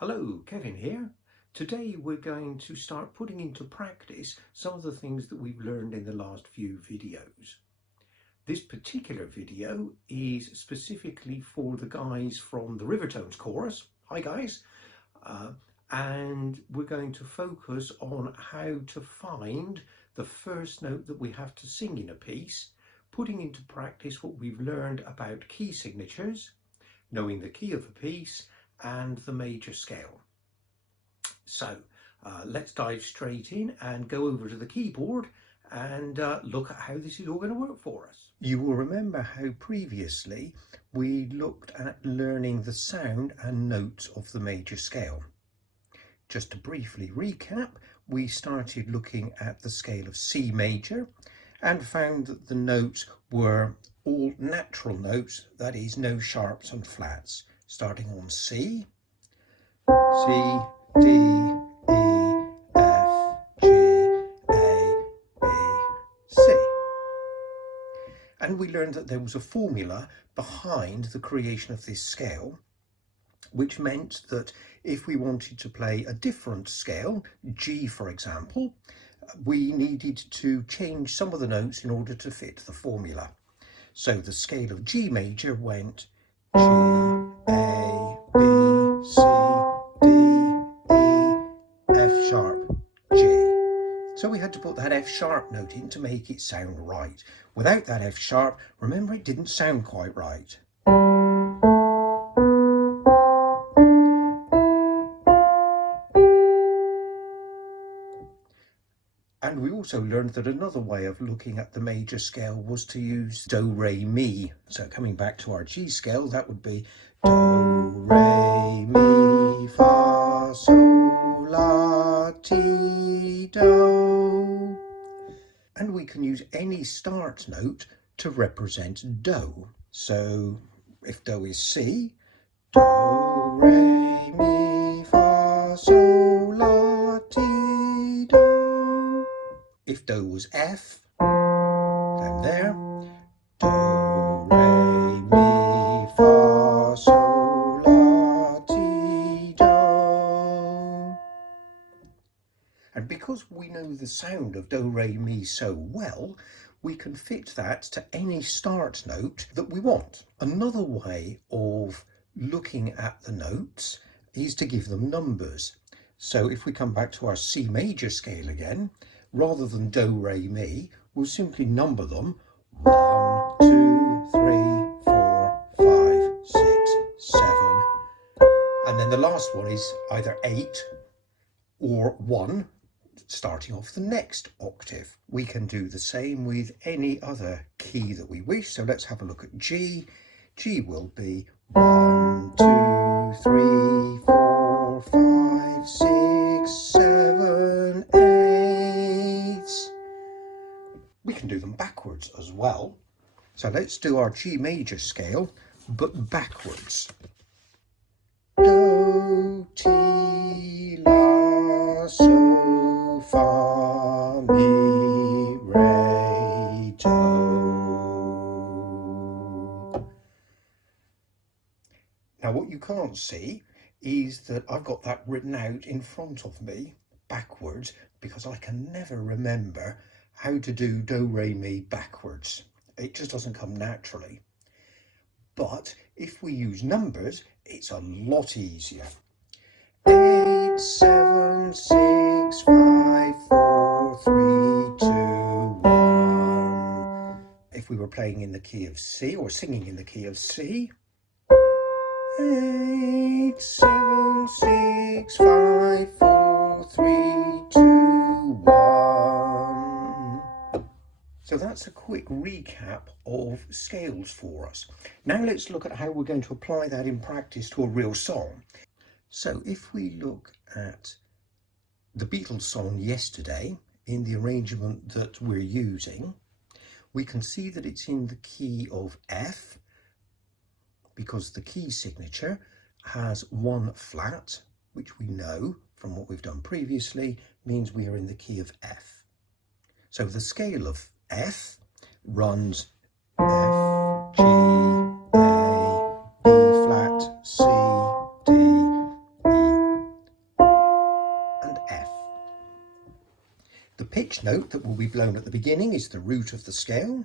Hello, Kevin here. Today we're going to start putting into practice some of the things that we've learned in the last few videos. This particular video is specifically for the guys from the Rivertones chorus. Hi guys. And we're going to focus on how to find the first note that we have to sing in a piece, putting into practice what we've learned about key signatures, knowing the key of a piece, and the major scale. So let's dive straight in and go over to the keyboard and look at how this is all going to work for us. You will remember how previously we looked at learning the sound and notes of the major scale. Just to briefly recap, we started looking at the scale of C major and found that the notes were all natural notes, that is, no sharps and flats, starting on C, C, D, E, F, G, A, B, C. And we learned that there was a formula behind the creation of this scale, which meant that if we wanted to play a different scale, G for example, we needed to change some of the notes in order to fit the formula. So the scale of G major went G, A, B, C, D, E, F sharp, G. So we had to put that F sharp note in to make it sound right. Without that F sharp, remember, it didn't sound quite right. And we also learned that another way of looking at the major scale was to use do, re, mi. So coming back to our G scale, that would be do, re, mi, fa, sol, la, ti, do. And we can use any start note to represent do. So if do is C, do, re, mi, fa, sol, la, ti, do. If do was F, down there, do, re, mi, fa, sol, la, ti, do. And because we know the sound of do, re, mi so well, we can fit that to any start note that we want. Another way of looking at the notes is to give them numbers. So if we come back to our C major scale again, rather than do, re, mi, we'll simply number them 1, 2, 3, 4, 5, 6, 7. And then the last one is either 8 or 1, starting off the next octave. We can do the same with any other key that we wish. So let's have a look at G. G will be 1, 2, 3, 4, 5, 6, 7, 8. We can do them backwards as well. So let's do our G major scale, but backwards. Do, ti, la, so, fa, mi, re, do. Now what you can't see is that I've got that written out in front of me backwards because I can never remember how to do do, re, mi backwards. It just doesn't come naturally. But if we use numbers, it's a lot easier. 8, 7, 6, 5, 4, 3, 2, 1. If we were playing in the key of C or singing in the key of C, 8, 7, 6, 5, 4, 3, 2, 1. So that's a quick recap of scales for us. Now let's look at how we're going to apply that in practice to a real song. So if we look at the Beatles song Yesterday in the arrangement that we're using, we can see that it's in the key of F because the key signature has one flat, which we know from what we've done previously means we are in the key of F. So the scale of F runs F, G, A, B flat, C, D, E, arch note that will be blown at the beginning is the root of the scale.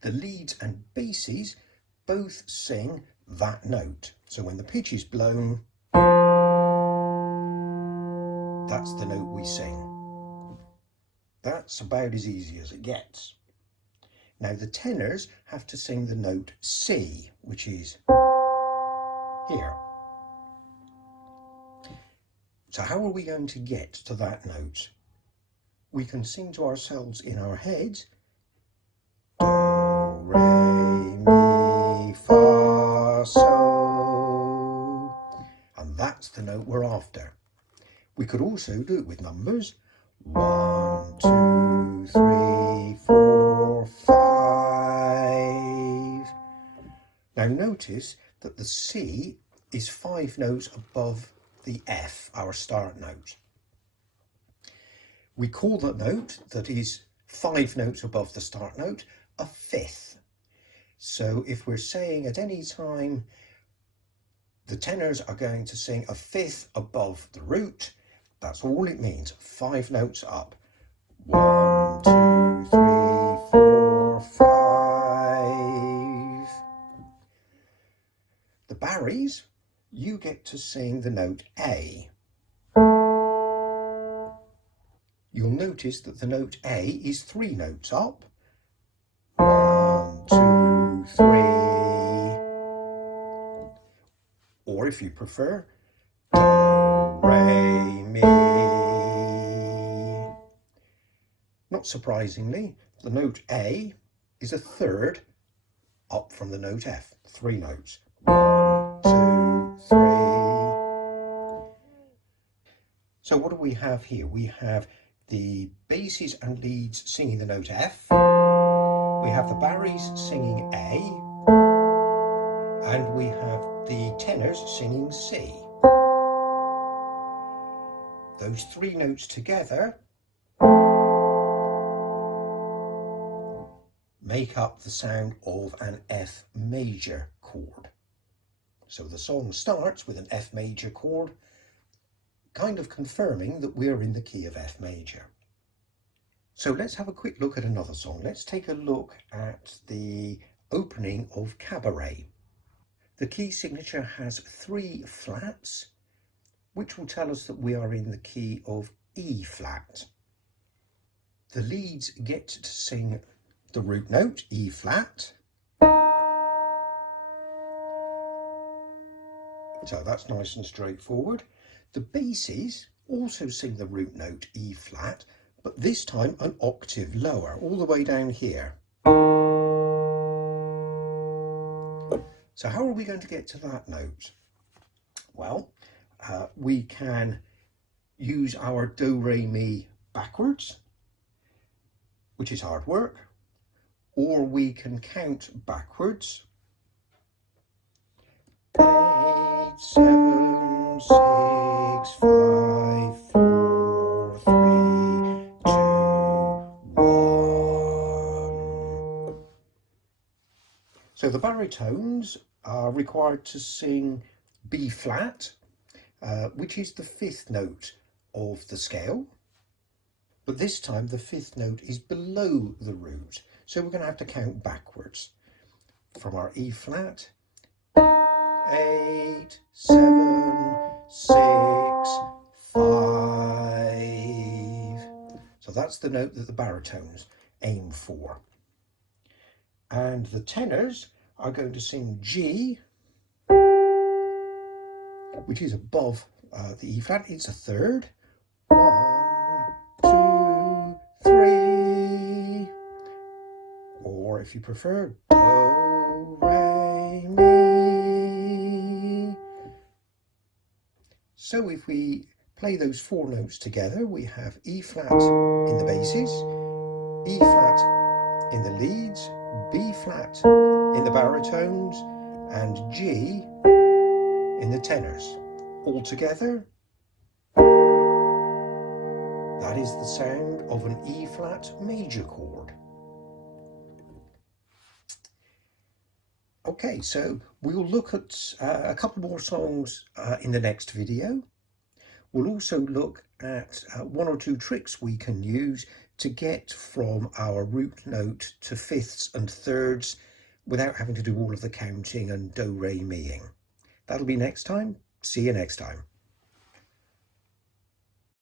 The leads and basses both sing that note. So when the pitch is blown, that's the note we sing. That's about as easy as it gets. Now the tenors have to sing the note C, which is here. So how are we going to get to that note? We can sing to ourselves in our heads, do, re, mi, fa, so, and that's the note we're after. We could also do it with numbers, 1, 2, 3, 4, 5. Now notice that the C is 5 notes above the F, our start note. We call the note that is 5 notes above the start note a fifth. So if we're saying at any time the tenors are going to sing a fifth above the root, that's all it means, 5 notes up. 1, 2, 3, 4, 5. The Barrys, you get to sing the note A. You'll notice that the note A is 3 notes up. 1, 2, 3. Or if you prefer, do, re, mi. Not surprisingly, the note A is a third up from the note F. 3 notes. 1, 2, 3. So what do we have here? We have the basses and leads singing the note F. We have the Barrys singing A. And we have the tenors singing C. Those 3 notes together make up the sound of an F major chord. So the song starts with an F major chord, kind of confirming that we're in the key of F major. So let's have a quick look at another song. Let's take a look at the opening of Cabaret. The key signature has 3 flats, which will tell us that we are in the key of E flat. The leads get to sing the root note, E flat. So that's nice and straightforward. The basses also sing the root note E flat, but this time an octave lower, all the way down here. So how are we going to get to that note? Well, we can use our do, re, mi backwards, which is hard work, or we can count backwards. 8, 7, 6, 5, 4, 3, 2, 1. So the baritones are required to sing B flat, which is the 5th note of the scale. But this time the 5th note is below the root. So we're going to have to count backwards from our E flat. 8, 7, 6, 5. So that's the note that the baritones aim for. And the tenors are going to sing G, which is above the E flat. It's a third. 1, 2, 3. Or if you prefer, do, re, mi. So if we play those 4 notes together, we have E flat in the basses, E flat in the leads, B flat in the baritones, and G in the tenors. All together, that is the sound of an E flat major chord. Okay, so we'll look at a couple more songs in the next video. We'll also look at one or two tricks we can use to get from our root note to fifths and thirds without having to do all of the counting and do-re-miing. That'll be next time. See you next time.